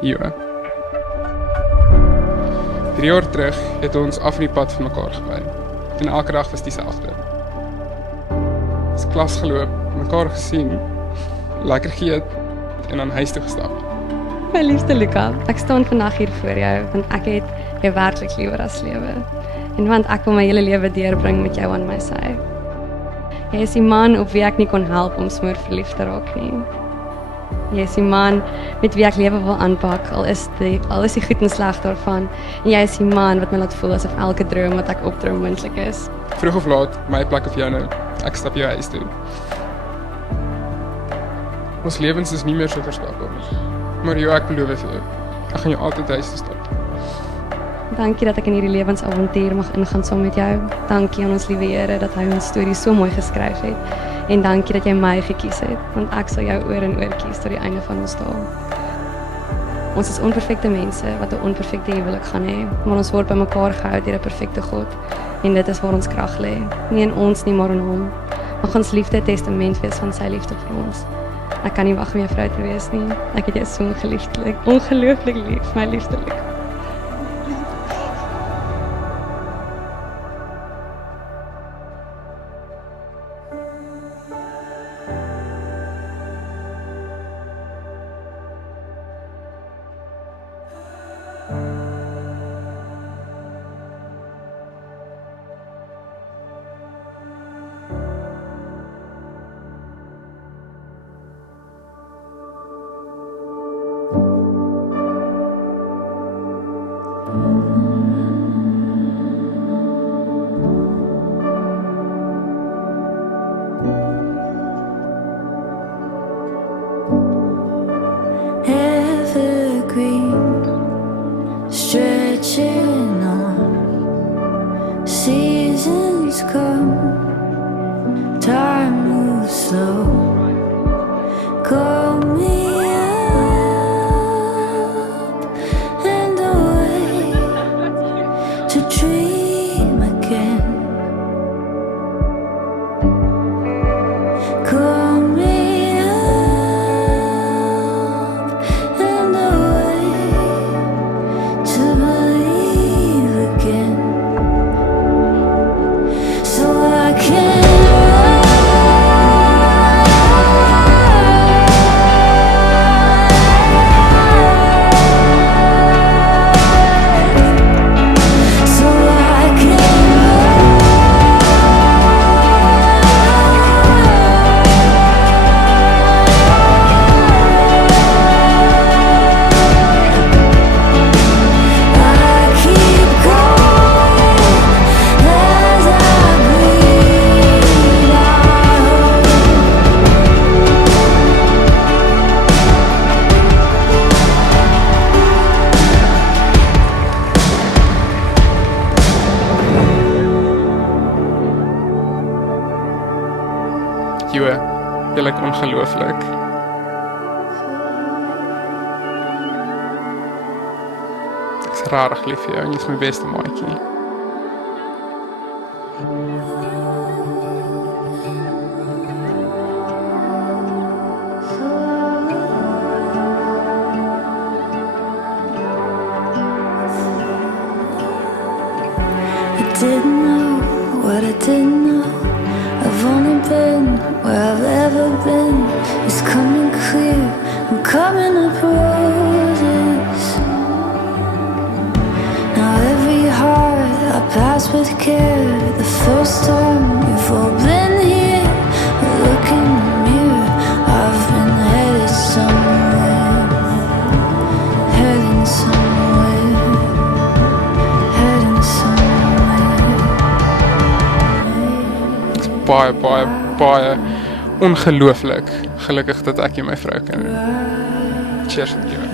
Jo. 3 jaar terug het ons af in die pad van mekaar gebly. En elke dag was dieselfde. Ons klas geloop, mekaar gesien, lekker geëet en dan huis toe gestap. My liefste Luca, ek staan vandag hier voor jou, want ek het jou werklik liewer as lewe. En want ek wil my hele lewe deurbring met jou aan my sy. Jy is die man op wie ek nie kon help om smoor verlief te raak nie. Jy is die man met wie ek lewe wil aanpak, al is die goed en sleg daarvan. En jy is die man wat my laat voel asof elke droom wat ek opdroom moontlik is. Vroeg of laat, my plek of joune, ek stap jou huis toe. Ons lewens is nie meer so verskakeld nie. Maar jo, ek beloof vir jou, ek gaan jou altyd huis toe stap. Dankie dat ek in hierdie lewensavontuur mag ingaan saam met jou. Dankie aan ons liewe Here dat hy ons storie so mooi geskryf het. En dankie dat jy my gekies het, want ek sal jou oor en oor kies tot die einde van ons dae. Ons is onperfekte mense wat 'n onperfekte huwelik gaan hê, maar ons word bymekaar gehou deur 'n perfekte God. En dit is waar ons krag lê. Nie in ons nie, maar in hom. Mag ons liefde 'n testament wees van sy liefde vir ons. Ek kan nie wag om jou vrou te wees nie. Ek het jou so ongelooflik lief, my liefste Luca. Stretching on, seasons come, time moves slow. Call me up and away to dream again. Call me up and away to believe again, so I can Jo, jy lyk ongelooflik. Ek is rarig lief vir jou en jy is my beste maatjie. I didn't know what I didn't know. I've only been where I've ever been. It's coming clear, I'm coming up roses. Now every heart I pass with care. The first time you've all been here. I look in the mirror, I've been headed somewhere. Heading somewhere. Heading somewhere. Baie ongelooflik gelukkig dat ek jou my vrou kan. Cheers met jou.